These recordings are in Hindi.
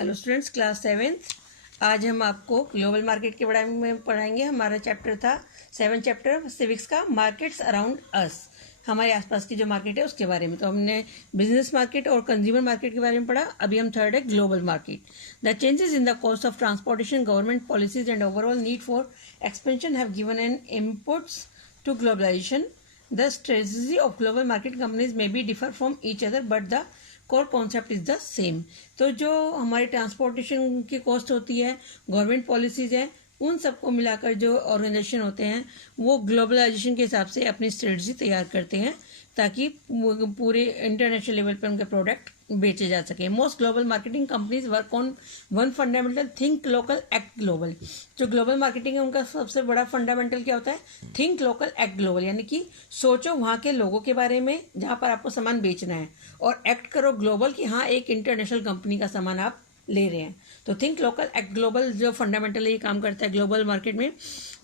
Hello students, class 7th। आज हम आपको ग्लोबल मार्केट के बारे में पढ़ाएंगे। हमारा चैप्टर था 7 चैप्टर सिविक्स का, मार्केट्स अराउंड अस, हमारे आसपास की जो मार्केट है उसके बारे में। तो हमने बिजनेस मार्केट और कंज्यूमर मार्केट के बारे में पढ़ा। अभी हम थर्ड है global market. The changes in the cost of transportation, government policies and overall need for expansion have given an inputs to globalisation. The strategy of global market companies may be differ from each other, but the core concept is the same. तो जो हमारी ट्रांसपोर्टेशन की कॉस्ट होती है, गवर्नमेंट पॉलिसीज है, उन सबको मिलाकर जो ऑर्गेनाइजेशन होते हैं वो ग्लोबलाइजेशन के हिसाब से अपनी स्ट्रेटजी तैयार करते हैं ताकि पूरे इंटरनेशनल लेवल पर उनके प्रोडक्ट बेचे जा सके। Most global marketing companies work on one fundamental, think local act global. जो ग्लोबल मार्केटिंग है उनका सबसे बड़ा फंडामेंटल क्या होता है? थिंक लोकल एक्ट ग्लोबल, यानी कि सोचो वहाँ के लोगों के बारे में जहाँ पर आपको सामान बेचना है, और एक्ट करो ग्लोबल कि हाँ एक इंटरनेशनल कंपनी का सामान आप ले रहे हैं। तो थिंक लोकल एक्ट ग्लोबल जो फंडामेंटली काम करता है ग्लोबल मार्केट में।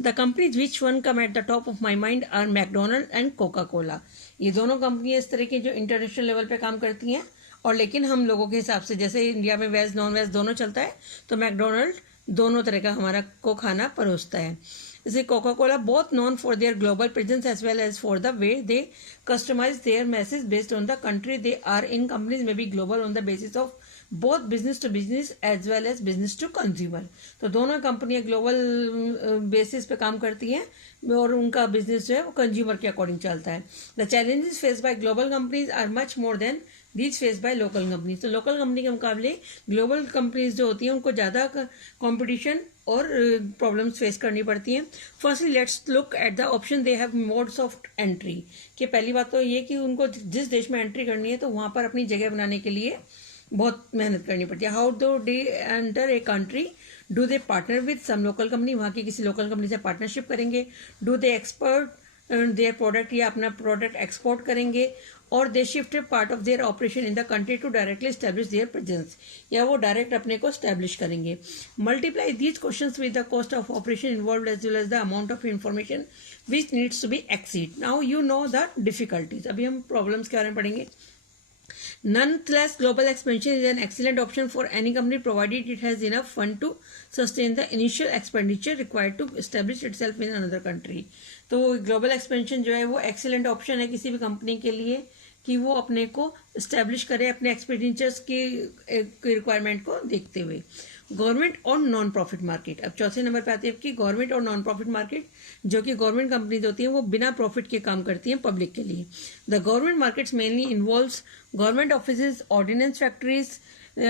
The companies which one come at the top of my mind are McDonald and Coca Cola. ये दोनों कंपनियां इस तरह की जो इंटरनेशनल लेवल पे काम करती हैं, और लेकिन हम लोगों के हिसाब से जैसे इंडिया में वेज नॉन वेज दोनों चलता है, तो मैकडोनल्ड दोनों तरह का हमारा को खाना परोसता है। जैसे coca cola both known for their global presence as well as for the way they customise their message based on the country they are in. Companies में be global on the basis of both business to business as well as business to consumer. तो दोनों कंपनियां ग्लोबल बेसिस पे काम करती हैं और उनका बिजनेस जो है वो कंज्यूमर के अकॉर्डिंग चलता है। The challenges face by global companies are much more than these face by local companies. तो लोकल कंपनी के मुकाबले ग्लोबल कंपनीज जो होती हैं उनको ज़्यादा कॉम्पिटिशन और प्रॉब्लम्स फेस करनी पड़ती हैं। Firstly let's look at the option they have modes of entry. कि पहली बात तो ये कि उनको जिस देश में एंट्री करनी है तो वहाँ पर अपनी जगह बनाने के लिए बहुत मेहनत करनी पड़ती है। How do they enter a country? Do they partner with some local company, वहाँ की किसी लोकल कंपनी से पार्टनरशिप करेंगे। Do they export their product, या अपना प्रोडक्ट एक्सपोर्ट करेंगे। और they shift part of their operation in the country to directly establish their presence, या वो डायरेक्ट अपने को स्टैब्लिश करेंगे। Multiply these questions with the cost of operation involve as well as the amount of information which needs to be exceed. Now you know the difficulties. अभी हम प्रॉब्लम्स के बारे में पढ़ेंगे। Nonetheless, global expansion is an excellent option for any company provided it has enough fund to sustain the initial expenditure required to establish itself in another country. तो ग्लोबल एक्सपेंशन जो है वो एक्सीलेंट ऑप्शन है किसी भी कंपनी के लिए कि वो अपने को इस्टेब्लिश करे अपने एक्सपेंडिचर्स की रिक्वायरमेंट को देखते हुए। गवर्नमेंट और नॉन प्रॉफिट मार्केट। अब चौथे नंबर पे आती है कि गवर्नमेंट और नॉन प्रॉफिट मार्केट, जो कि गवर्नमेंट कंपनीज होती हैं वो बिना प्रॉफिट के काम करती हैं पब्लिक के लिए। The government markets mainly involves government offices, ordnance factories,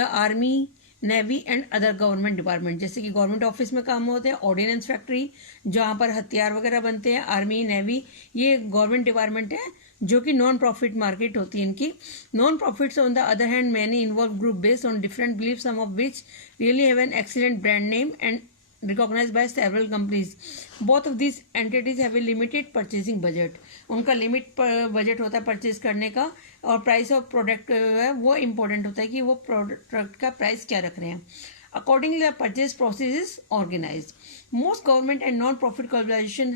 army, navy and other government department. जैसे कि गवर्नमेंट ऑफिस में काम होते हैं, ऑर्डिनेंस फैक्ट्री जहाँ पर हथियार वगैरह बनते हैं, आर्मी, नेवी, ये गवर्नमेंट डिपार्टमेंट है जो कि नॉन प्रॉफिट मार्केट होती है इनकी। Non profits on the other hand many involve group based on different belief, some of which really have an excellent brand name and recognized by several companies. Both of these entities have a limited purchasing budget. उनका लिमिट बजट होता है परचेज करने का, और प्राइस ऑफ प्रोडक्ट है वो इम्पोर्टेंट होता है कि वो प्रोडक्ट का प्राइस क्या रख रहे हैं। Accordingly, the purchase process is organized. Most government and non-profit collaboration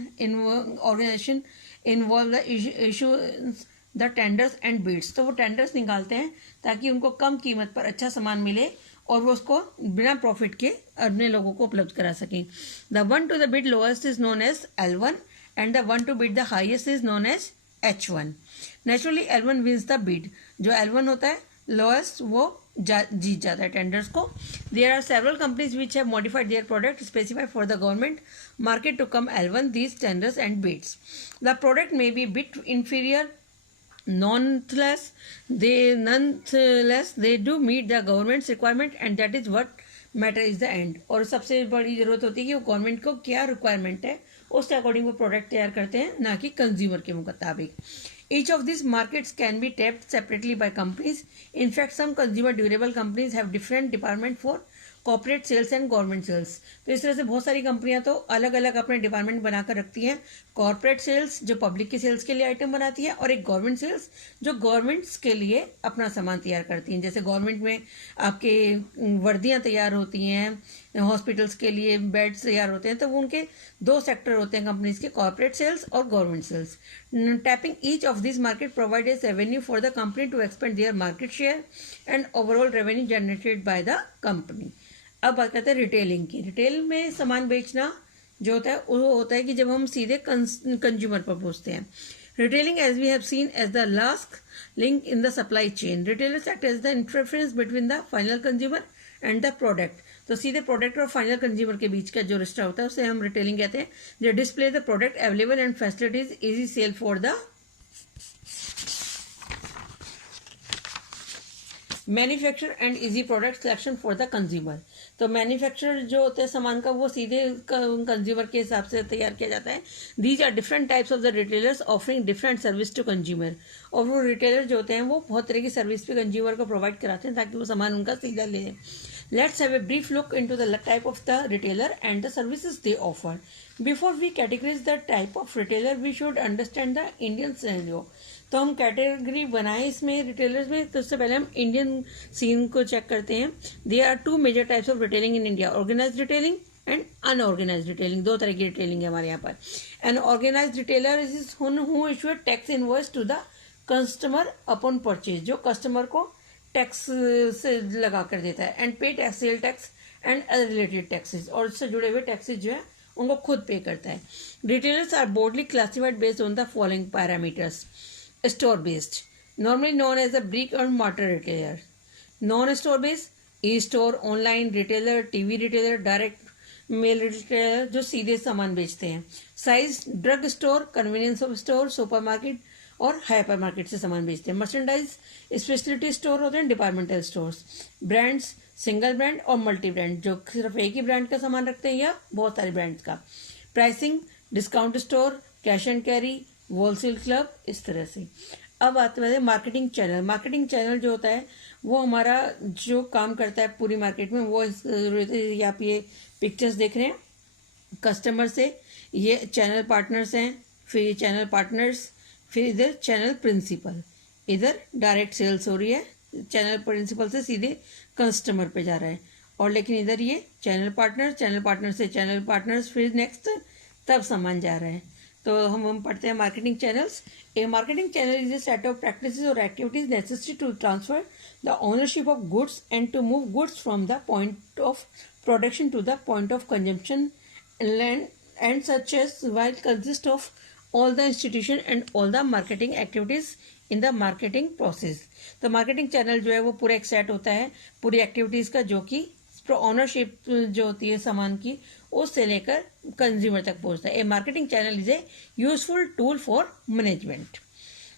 organization involve the issues the tenders and bids. तो वो टेंडर्स निकालते हैं ताकि उनको कम कीमत पर अच्छा सामान मिले और वो उसको बिना प्रॉफिट के अपने लोगों को उपलब्ध करा सकें। The one to the bid lowest is known as L1 and the one to bid the highest is known as H1। Naturally L1 wins the bid. जो L1 होता है लोएस्ट वो जीत जाता है टेंडर्स को। There are several companies which have modified their product specified for the government market to come L1 these tenders and bids. The product may be bit inferior, nonetheless they do meet the government's requirement and that is what matter is the end। और सबसे बड़ी जरूरत होती है कि वो गवर्नमेंट को क्या रिक्वायरमेंट है उसके अकॉर्डिंग वो प्रोडक्ट तैयार करते हैं, ना कि कंज्यूमर के मुताबिक। Each of these markets can be tapped separately by companies. In fact, some consumer durable companies have different department for corporate sales and government sales. तो इस तरह से बहुत सारी कंपनियां तो अलग अलग अपने डिपार्टमेंट बनाकर रखती हैं। कॉर्पोरेट सेल्स जो पब्लिक की सेल्स के लिए आइटम बनाती है, और एक गवर्नमेंट सेल्स जो गवर्नमेंट्स के लिए अपना सामान तैयार करती हैं। जैसे गवर्नमेंट में आपके वर्दियां तैयार होती हैं, हॉस्पिटल्स के लिए बेड्स तैयार होते हैं, तो वो उनके दो सेक्टर होते हैं कंपनीज के, कॉर्पोरेट सेल्स और government sales. Tapping each of this market provide as revenue for the company to expand their market share and overall revenue generated by the company. अब बात करते हैं रिटेलिंग की। रिटेल में सामान बेचना जो होता है वो होता है कि जब हम सीधे कंज्यूमर पर पहुंचते हैं। Retailing as we have seen as the last link in the supply chain. Retailers act as the interference between the final consumer and the product. तो सीधे प्रोडक्ट और फाइनल कंज्यूमर के बीच का जो रिश्ता होता है उसे हम रिटेलिंग कहते हैं। जो display the product available and facilities easy sale for the manufacture and easy product selection for the consumer. तो मैन्युफैक्चर जो होते हैं सामान का वो सीधे कंज्यूमर के हिसाब से तैयार किया जाता है। These are different types of the retailers offering different service to consumer. और वो रिटेलर जो होते हैं वो बहुत तरह की सर्विस भी कंज्यूमर को प्रोवाइड कराते हैं ताकि वो सामान उनका सीधा ले। Let's have a brief look into the type of the retailer and the services they offer. Before we categorize the type of retailer, we should understand the Indian scenario. तो हम कैटेगरी बनाए इसमें रिटेलर्स में, तो उससे पहले हम इंडियन सीन को चेक करते हैं। There are two major types of retailing in India, organised retailing and unorganised retailing. दो तरह की रिटेलिंग है हमारे यहाँ पर। An organised retailer is who issue tax invoice to the customer upon purchase, जो कस्टमर को टैक्स से लगा कर देता है, and pay tax, sale tax and related taxes, और उससे जुड़े हुए टैक्सेस जो है उनको खुद पे करता है। Retailers are broadly classified based on the following parameters. Store based, normally known as a brick और mortar retailer. Non store based, E store, online retailer, TV retailer, direct mail retailer जो सीधे सामान बेचते हैं। Size, drug store, convenience of store, super market और हाइपर मार्केट से सामान बेचते हैं। मर्चेंडाइज, स्पेशलिटी स्टोर होते हैं, departmental stores. Brands, single brand और मल्टी ब्रांड जो सिर्फ एक ही ब्रांड का सामान रखते हैं या बहुत सारे ब्रांड्स का। Pricing, discount store, cash and carry, wholesale club, इस तरह से। अब आते हैं मार्केटिंग चैनल। मार्केटिंग चैनल जो होता है वो हमारा जो काम करता है पूरी मार्केट में, वो ये आप ये पिक्चर्स देख रहे हैं कस्टमर से, ये चैनल पार्टनर्स हैं, फिर ये चैनल पार्टनर्स, फिर इधर चैनल प्रिंसिपल, इधर डायरेक्ट सेल्स हो रही है, चैनल प्रिंसिपल से सीधे कस्टमर पे जा रहा है, और लेकिन इधर ये चैनल पार्टनर से चैनल पार्टनर्स, फिर नेक्स्ट तब सामान जा रहा है। तो हम पढ़ते हैं marketing channels. A marketing channel is a set of practices और activities necessary to transfer the ownership of goods and to move goods from the point of production to the point of consumption and such as while consist of all the institution and all the marketing activities in the marketing process। तो मार्केटिंग चैनल जो है वो पूरा एक सेट होता है पूरी एक्टिविटीज का, जो कि ओनरशिप जो होती है सामान की उससे लेकर कंज्यूमर तक पहुंचता है। A marketing channel is a useful tool for management.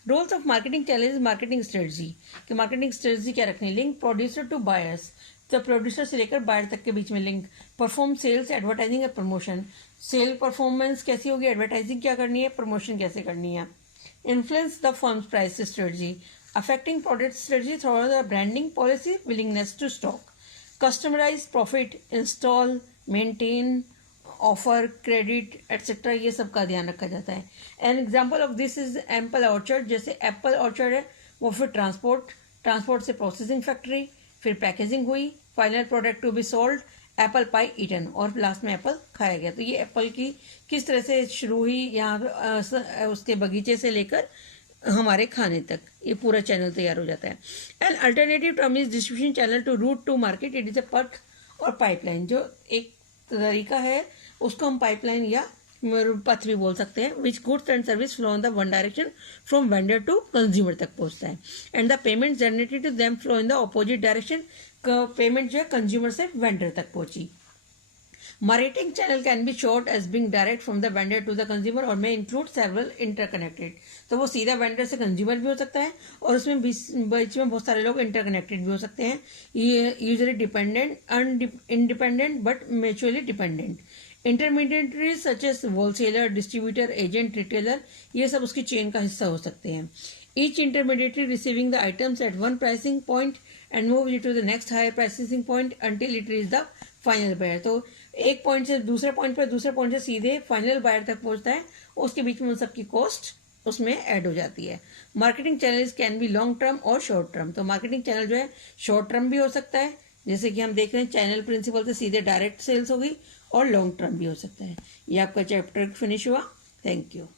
Roles of marketing channel is marketing strategy, कि मार्केटिंग स्ट्रेटजी क्या रखनी है। लिंक प्रोड्यूसर टू बायर्स, तो प्रोड्यूसर से लेकर बायर तक के बीच में link. Perform sales, advertising and promotion, sale performance कैसी होगी, एडवर्टाइजिंग क्या करनी है, प्रमोशन कैसे करनी है। Influence the firm's price strategy, affecting product strategy through the branding policy, willingness to stock. Customise profit, install, maintain, offer, credit etcetera, ये सब का ध्यान रखा जाता है। An example of this is apple orchard, जैसे एप्पल ऑर्चर्ड है वो फिर ट्रांसपोर्ट से प्रोसेसिंग फैक्ट्री, फिर पैकेजिंग हुई, final product to be sold, apple pie eaten, और लास्ट में एप्पल खाया गया। तो ये एप्पल की किस तरह से शुरू हुई यहाँ उसके बगीचे से लेकर हमारे खाने तक, ये पूरा चैनल तैयार हो जाता है। An alternative term is distribution channel to route to market, it is a path or pipeline, जो एक तरीका है उसको हम पाइपलाइन या पथ भी बोल सकते हैं। Which goods and service flow in the one direction from vendor to consumer तक पहुंचता है, and the payment generated to them flow in the opposite direction, payment जो है कंज्यूमर से वेंडर तक पहुंची। Marketing channel can be short as being direct from the vendor to the consumer और मे इंक्लूड सेवरल इंटरकनेक्टेड, तो वो सीधा वेंडर से कंज्यूमर भी हो सकता है और उसमें बीच में बहुत सारे लोग इंटरकनेक्टेड भी हो सकते हैं। ये usually dependent, independent but mutually dependent. Intermediaries such as wholesaler, distributor, agent, retailer, ये सब उसकी चेन का हिस्सा हो सकते हैं। each intermediary receiving the items at one pricing point and moves it to the next higher pricing point until it reaches the final buyer. तो एक पॉइंट से दूसरे पॉइंट पर, दूसरे पॉइंट से सीधे फाइनल बायर तक पहुंचता है, उसके बीच में उन सबकी कॉस्ट उसमें ऐड हो जाती है. Marketing channels can be long term और शॉर्ट टर्म. तो मार्केटिंग चैनल जो है शॉर्ट टर्म भी हो सकता है, जैसे कि हम देख रहे हैं चैनल प्रिंसिपल से सीधे डायरेक्ट सेल्स होगी, और लॉन्ग टर्म भी हो सकता है. ये आपका चैप्टर फिनिश हुआ. Thank you.